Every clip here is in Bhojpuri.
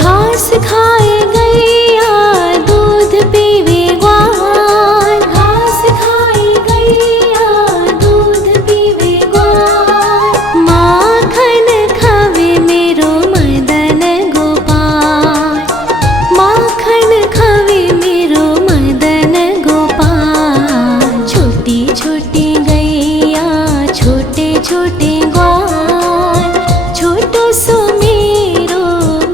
घास खाए गैया दूध पीवे ग्वाल, घास खाए गैया दूध पीवे ग्वाल। माखन खावे मेरो मदन गोपाल, माखन खावे मेरो मदन गोपाल। छोटी छोटी गैया छोटे छोटे ग्वाल, छोटो सो मेरो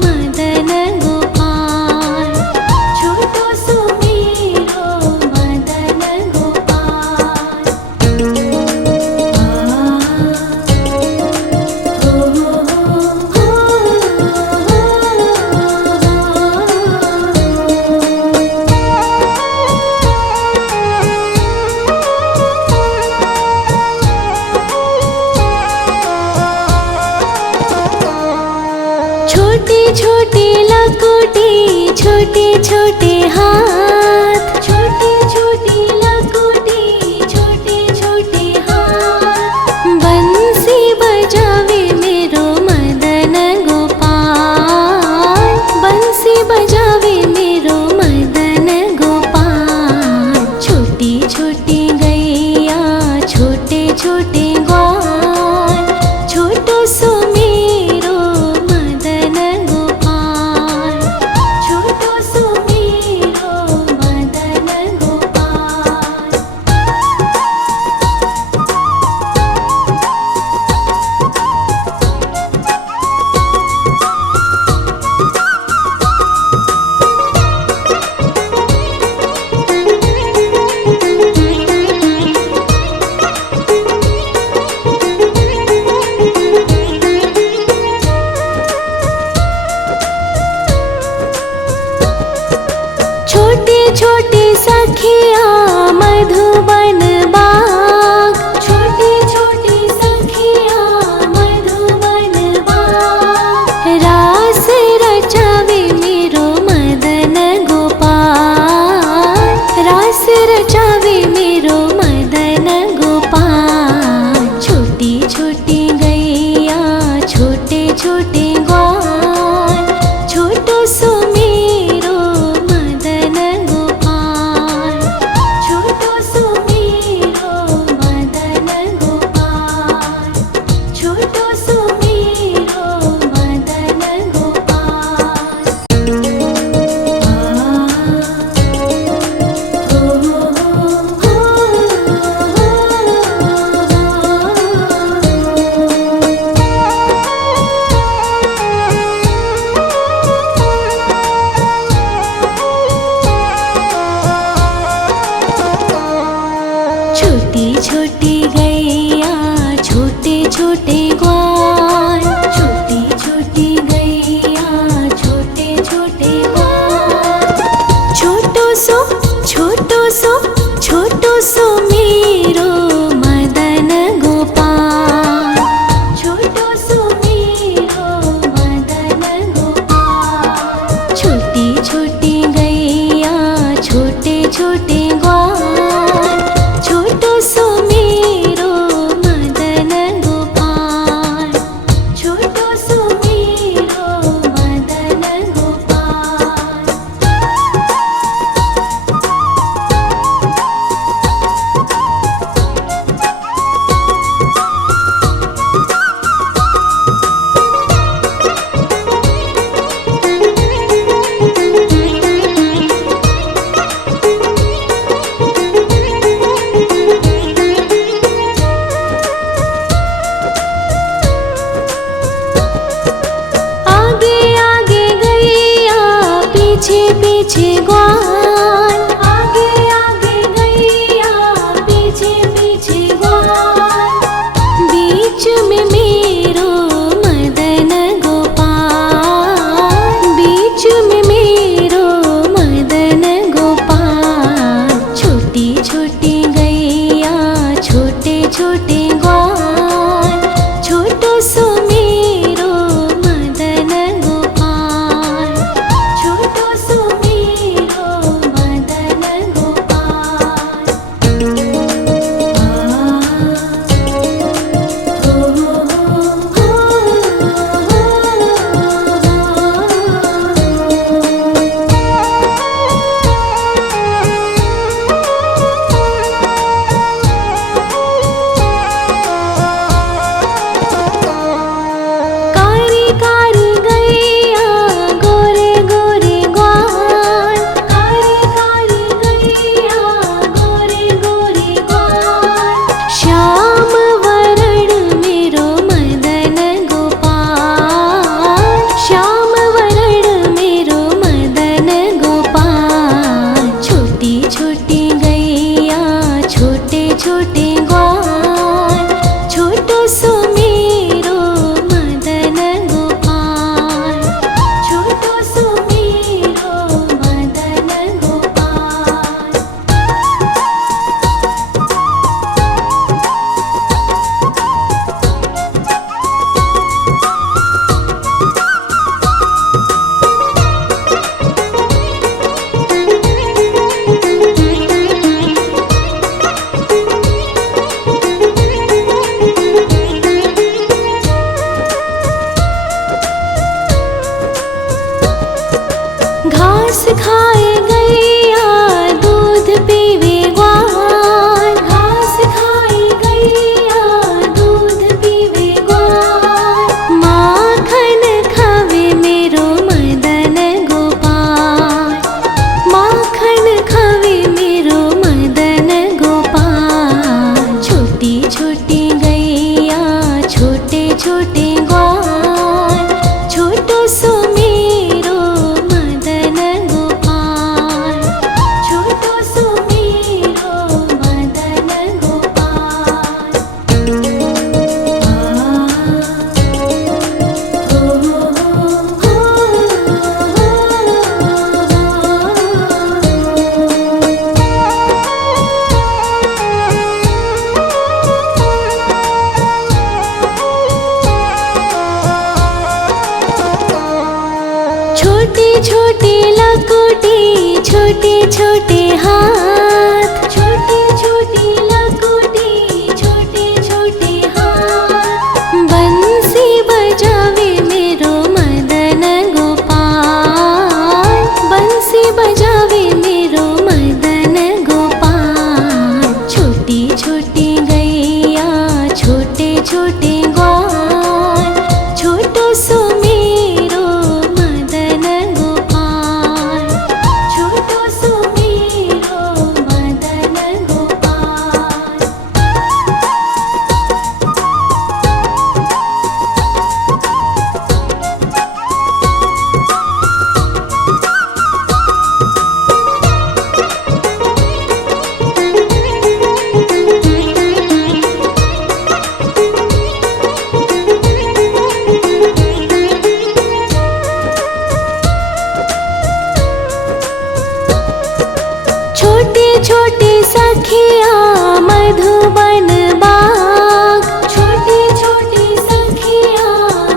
मदन गोपाल, छोटो सो मेरो मदन गोपाल। छोटी छोटी लकुटी छोटे छोटे हाथ, छोटी छोटी लकुटी छोटे छोटे हाथ। बंसी बजावे मेरो मदन गोपाल, बंसी बजावे मेरो मदन गोपाल। छोटी छोटी गैया छोटे छोटे ग्वाल, छोटो सो मेरो मदन गोपाल, छोटो सो मेरो मदन गोपाल। छोटे छोटे सखिया मधुबन बाग, छोटे छोटे सखिया मधुबन बाग। रास रचावे मेरो मदन गोपाल, रास रचावे मेरो मदन गोपाल। छोटी छोटी गैया छोटे छोटे ग्वाल, छोटो सो मेरो मदन गोपाल, छोटो सो मेरो मदन गोपाल, छोटो सो मेरो मदन गोपाल। छोटी छोटी गैया छोटे छोटे ग्वाल, छोटी छोटी गैया छोटे छोटे ग्वाल। छोटो सो छोटो सो छोटो सो मेरो मदन गोपाल, छोटो सो मेरो मदन गोपाल। छोटी छोटी गैया छोटे छोटे ग्वाल, छोटो सो मेरो मदन गोपाल, छोटो सो मेरो मदन गोपाल। आगे आगे गैया पीछे पीछे ग्वाल, आगे आगे गैया पीछे पीछे ग्वाल। बीच में मेरो मदन गोपाल, बीच में मेरो मदन गोपाल। छोटी छोटी गैया छोटे छोटे ग्वाल, छोटो सो मेरो मदन गोपाल, छोटो सो मेरो घास खाए गैया दूध पीवे ग्वाल, घास खाए गैया दूध पीवे ग्वाल, माखन खावे मेरो मदन गोपाल, माखन खावे मेरो मदन गोपाल। छोटी छोटी गैया छोटे छोटे ग्वाल, छोटो सो मेरो मदन गोपाल, छोटो सो मेरो मदन गोपाल। छोटे छोटे लकोटी छोटे छोटे हाथ, छोटे छोटे लकोटी छोटे छोटे हाथ, बंसी बजावे मेरो मदन गोपाल, बंसी बजावे मेरो मदन गोपाल। छोटी छोटी गैया छोटे छोटे ग्वाल, छोटो सो मेरो मदन गोपाल, छोटो सो मेरो मदन गोपाल। छोटे छोटे सखिया मधुबन बाग, छोटे छोटे सखिया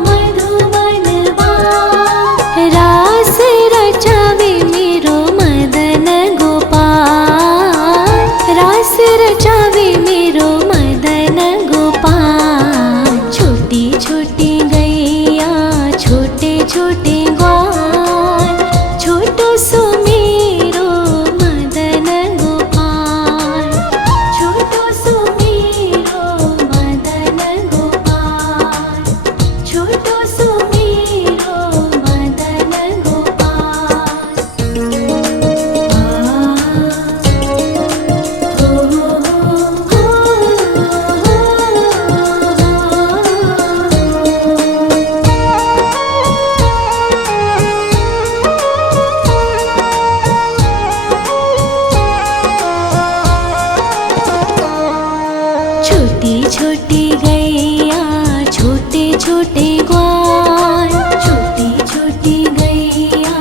मधुबन बाग, रास रचावे मेरो मदन गोपाल, रास रचावे मेरो मदन गोपाल। छोटी छोटी गैया छोटे छोटे ग्वाल, छोटो सो मेरो मदन गोपाल, छोटो सो मेरो मदन गोपाल, छोटो सो मेरो मदन गोपाल। छोटी छोटी गैया छोटे छोटे ग्वाल, छोटी छोटी गैया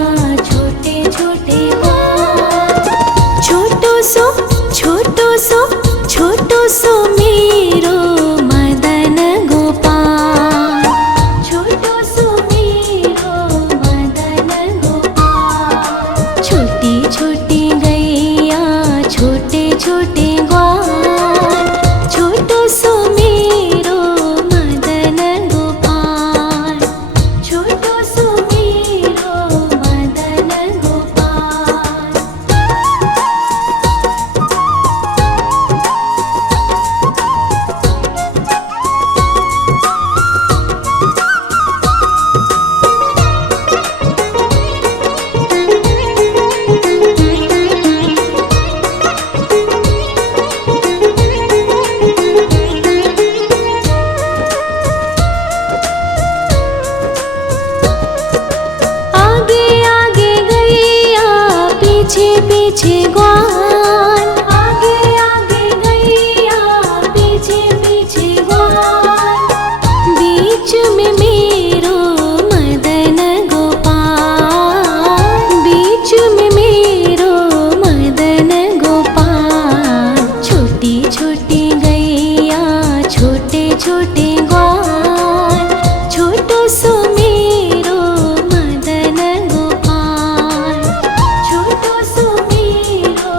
छोटे छोटे ग्वाल, छोटो सो छोटो सो छोटो सो मेरो मदन गोपाल, छोटो सो मेरो मदन गोपाल। छोटी छोटी गैया छोटे छोटे ग्वाल, छोटो सो मेरो मदन गोपाल, छोटो सो मेरो मदन गोपाल। आगे आगे गैया पीछे पीछे ग्वाल, आगे आगे गैया पीछे पीछे ग्वाल, बीच में मेरो मदन गोपाल, बीच में मेरो मदन गोपाल। छोटी छोटी गैया छोटे छोटे ग्वाल, छोटो सो मेरो मदन गोपाल, छोटो सो मेरो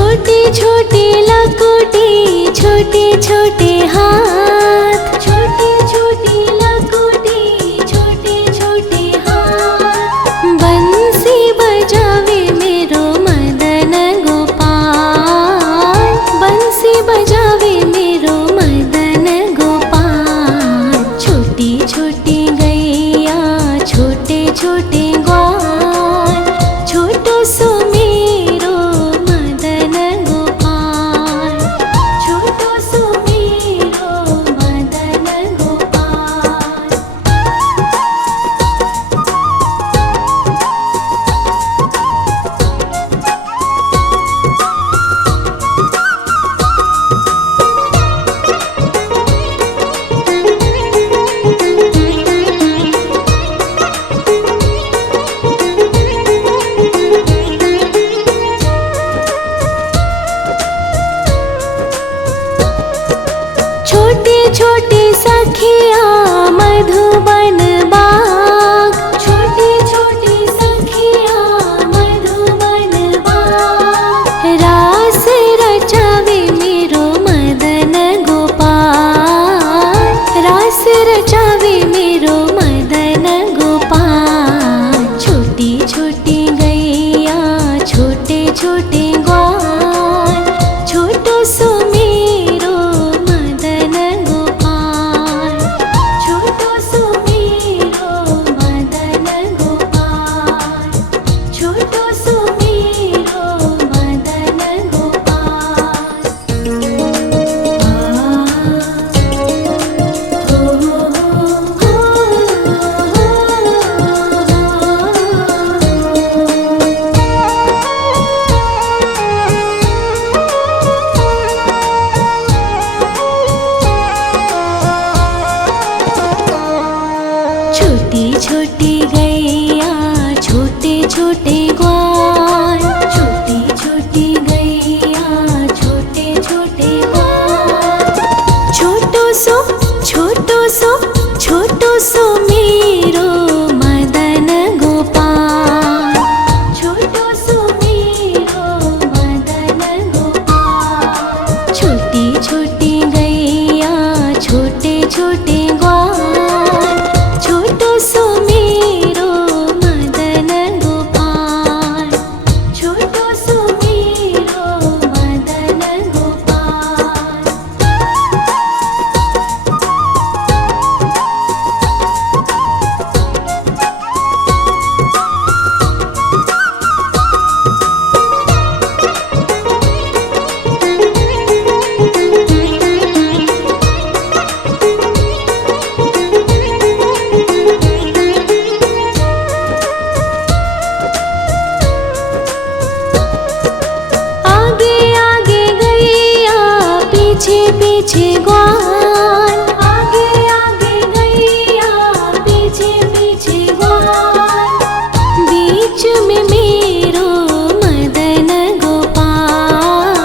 छोटे छोटे लकोटे छोटे छोटे हाथ, छोटे छोटे लकोटे छोटे छोटे हाथ। बंसी बजावे मेरो मदन गोपाल, बंसी बजावे मेरो मदन गोपाल। छोटी छोटी गैया छोटे छोटे ग्वाल, छोटो सो मेरो मदन गोपाल, छोटो सो मेरो मदन गोपाल। छोटे छोटे सखिया मधुबन बाग, छोटे छोटे सखिया मधुबन बाग। रास रचावे मेरो मदन गोपाल, रास रचावे मेरो मदन गोपाल। छोटी छोटी गैया छोटे छोटे ग्वाल, छोटो सो मेरो मदन गोपाल, छोटो सो मेरो मदन गोपाल, छोटो सो मेरो मदन गोपाल। छोटी छोटी गैया छोटे छोटे ग्वाल, छोटी छोटी गैया छोटे छोटे ग्वाल। छोटो सो छोटो सो छोटो सो मेरो मदन गोपाल, छोटो सो मेरो मदन गोपाल। छोटी छोटी गैया छोटे छोटे ग्वाल, छोटो सो मेरो मदन गोपाल, छोटो सो मेरो मदन गोपाल। आगे आगे गैया पीछे पीछे ग्वाल, आगे आगे गैया पीछे पीछे ग्वाल। बीच में मेरो मदन गोपाल,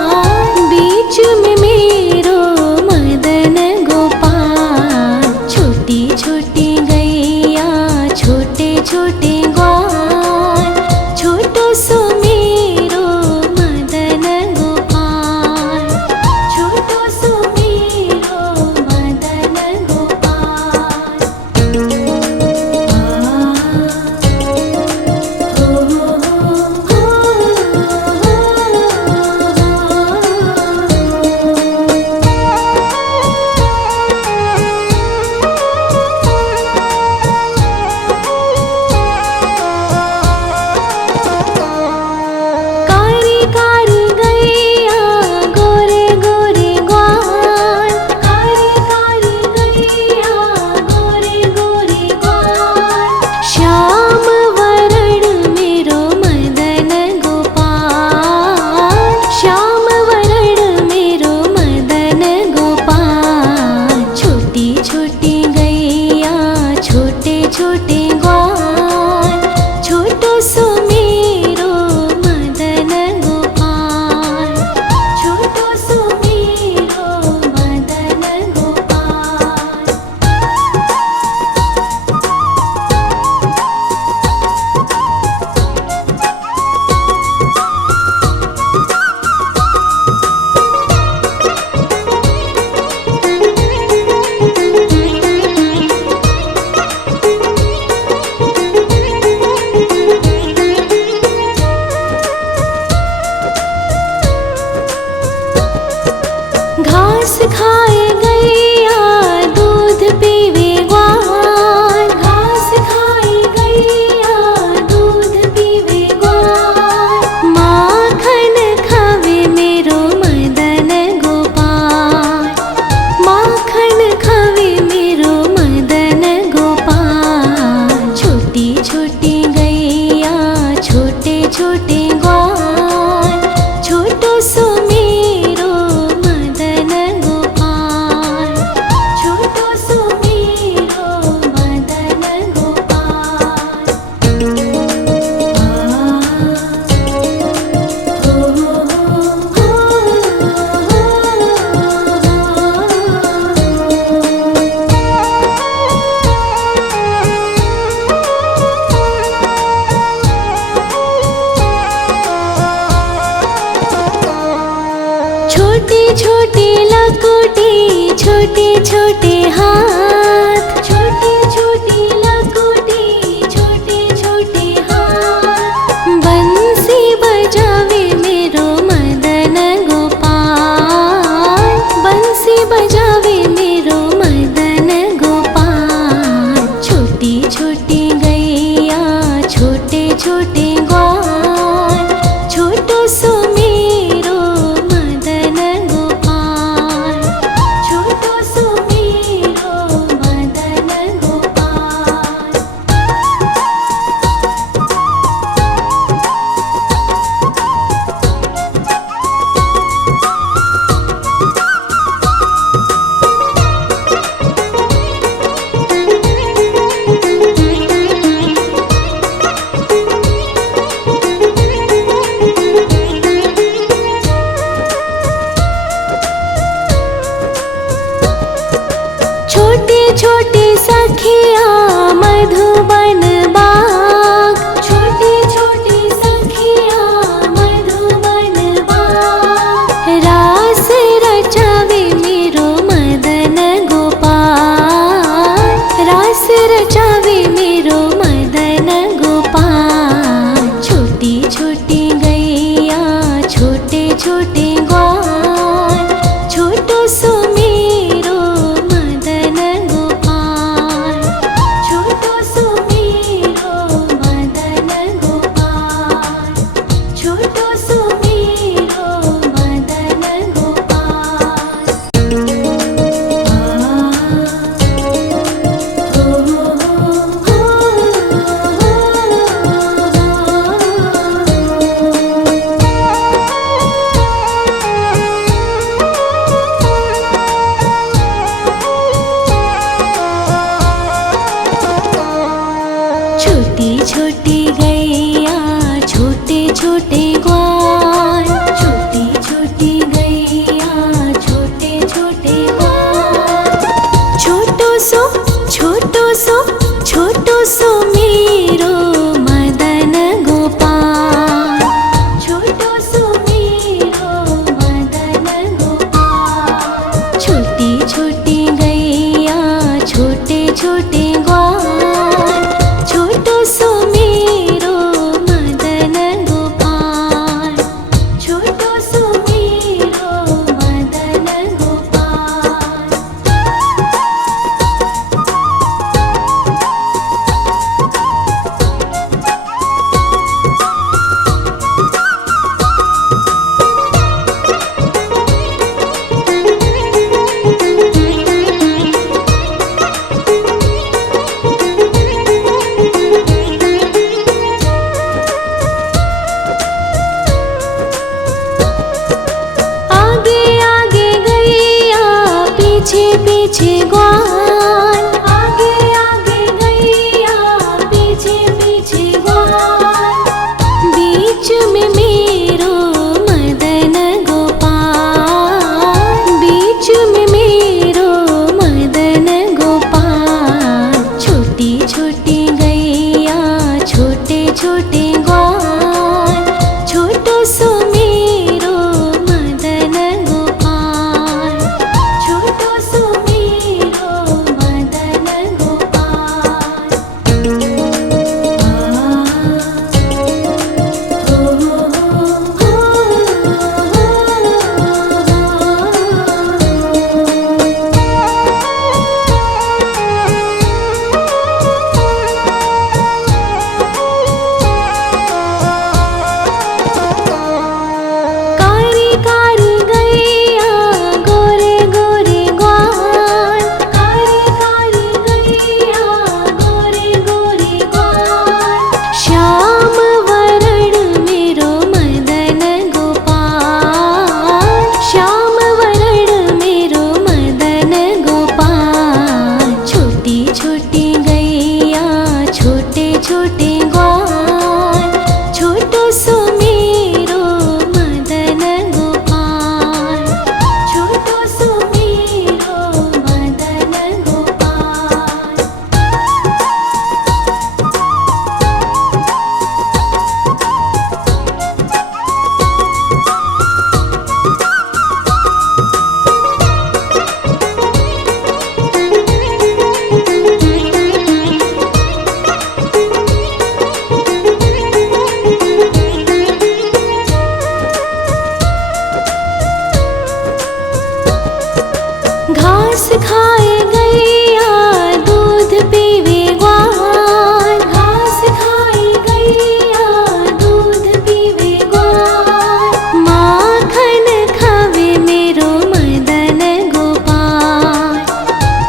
बीच में मेरो मदन गोपाल। छोटी छोटी गैया छोटे छोटे ग्वाल, छोटो सो मेरो मदन गोपाल, छोटो सो मेरो छोटी लकुटी छोटे छोटे हाथ, छोटी छोटी लकुटी छोटे छोटे हाथ। बंसी बजावे मेरो मदन गोपाल, बंसी बजावे मेरो मदन गोपाल। छोटी छोटी गैया छोटे छोटे ग्वाल, छोटो सो मेरो मदन गोपाल, छोटो सो मेरो मदन गोपाल। छोटी छोटी सखिया मधुबन बाग, छोटी छोटी सखिया मधुबन बाग। रास रचावे मेरो मदन गोपाल, रास रचावे मेरो मदन गोपाल। छोटी छोटी गैया छोटे छोटे ग्वाल, छोटो सो मेरो मदन गोपाल, छोटो सो मेरो मदन गोपाल, छोटो सो मेरो मदन गोपाल। छोटी छोटी गैया छोटे छोटे ग्वाल, छोटी छोटी गैया छोटे छोटे ग्वाल। छोटो सो छोटो सो छोटो सो मेरो मदन गोपाल, छोटो सो मेरो मदन गोपाल। छोटी छोटी गैया छोटे छोटे ग्वाल, छोटो सो मेरो मदन गोपाल, छोटो सो मेरो मदन गोपाल। आगे आगे गैया पीछे पीछे ग्वाल, आगे आगे गैया पीछे पीछे ग्वाल। बीच में मेरो मदन गोपाल, बीच में मेरो मदन गोपाल। छोटी छोटी गैया छोटे छोटे ग्वाल, छोटो सो मेरो मदन गोपाल, छोटो सो मेरो खाए गैया दूध पीवे ग्वाल, घास खाए गैया दूध पीवे ग्वाल, माखन खावे मेरो मदन गोपाल,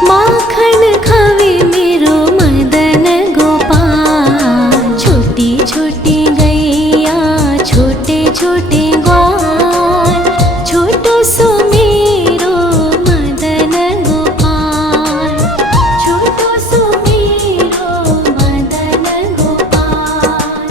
माखन खावे मेरो मदन गोपाल। छोटी छोटी गैया छोटे छोटे ग्वाल, छोटो सो मेरो मदन गोपाल, छोटो सो मेरो मदन गोपाल।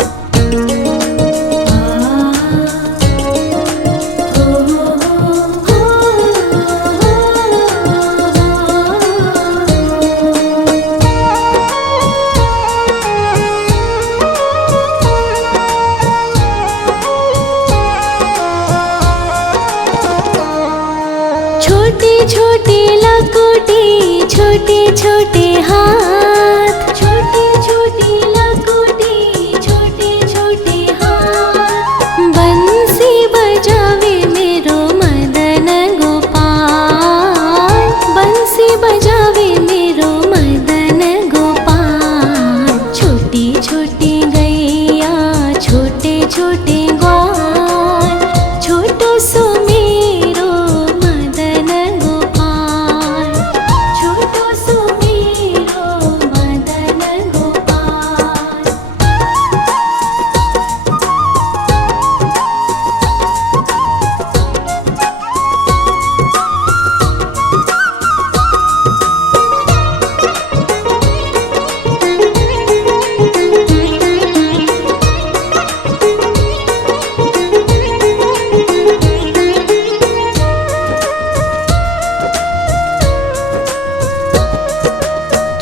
छोटी छोटी लकुटी छोटे छोटे हाथ, छोटी छोटी लकुटी छोटे छोटे हाथ, बंसी बजावे मेरो मदन गोपाल, बंसी बजावे मेरो मदन गोपाल। छोटी छोटी गैया छोटे छोटे ग्वाल, छोटो सो मेरो मदन गोपाल, छोटो सो मेरो मदन गोपाल।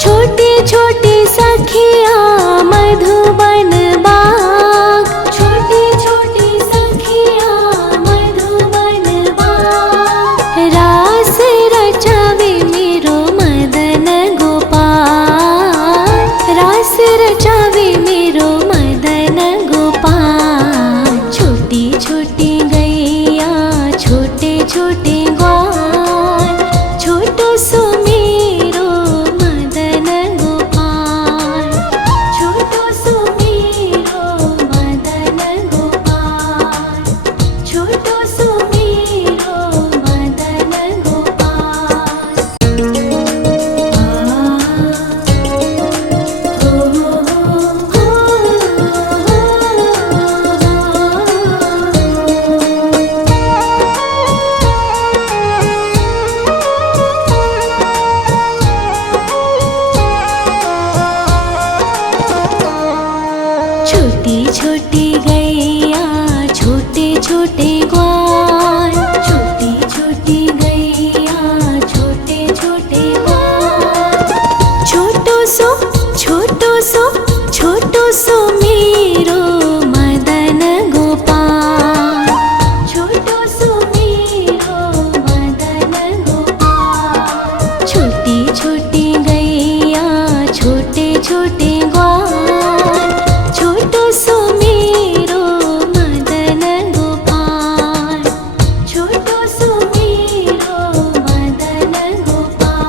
छोटे छोटे सखिया मधुबन बाग, छोटे छोटे सखिया मधुबन बाग, रास रचावे मेरो मदन गोपाल, रास रचावे मेरो मदन गोपाल। छोटी छोटी गैया छोटे छोटे ग्वाल, छोटो सो मेरो मदन गोपाल, छोटो सो मेरो मदन गोपाल, छोटो सो मेरो मदन गोपाल। छोटी छोटी गैया छोटे छोटे ग्वाल, छोटी छोटी गैया छोटे छोटे ग्वाल, छोटो सो छोटो सो मेरो मदन गोपाल, छोटो सो मेरो मदन गोपाल। छोटी छोटी गैया छोटे छोटे ग्वाल, छोटो सो मेरो मदन गोपाल, छोटो सो मेरो मदन गोपाल।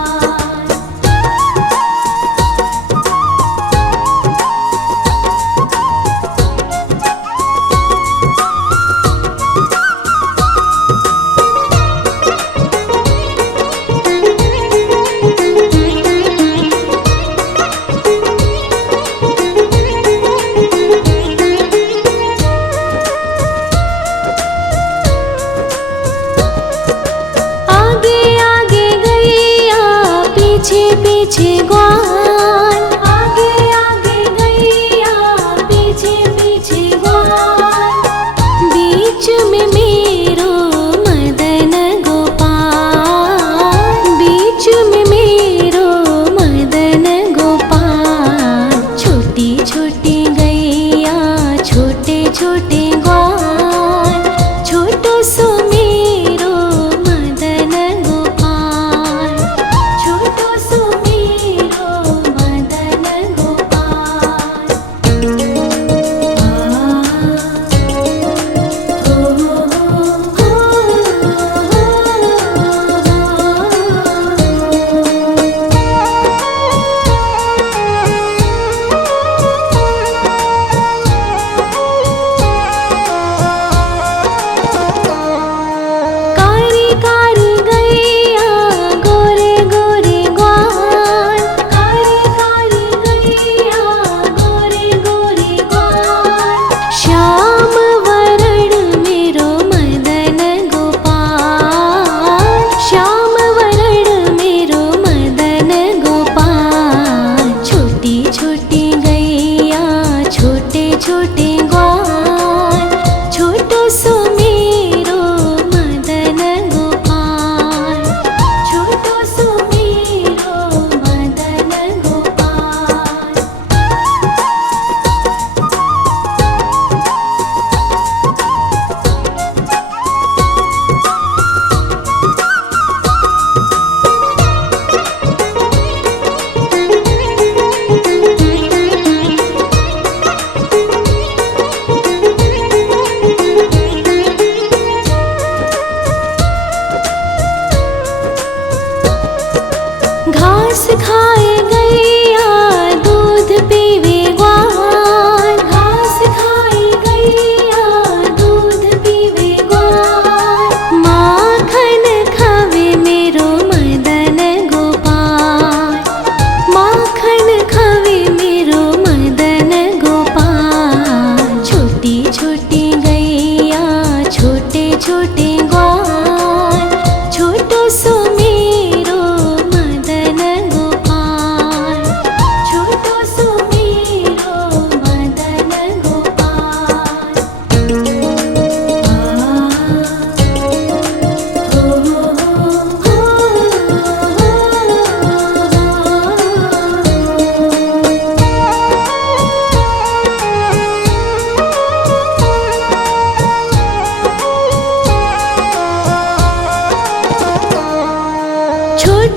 आगे आगे गैया पीछे पीछे ग्वाल, आगे आगे गैया पीछे पीछे ग्वाल, बीच में मेरो मदन गोपाल, बीच में मेरो मदन गोपाल। छोटी छोटी गैया छोटे छोटे ग्वाल, छोटो सो मेरो मदन गोपाल, छोटो सो मेरो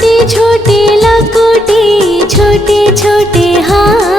छोटी छोटी लकोटी छोटे छोटे हाथ।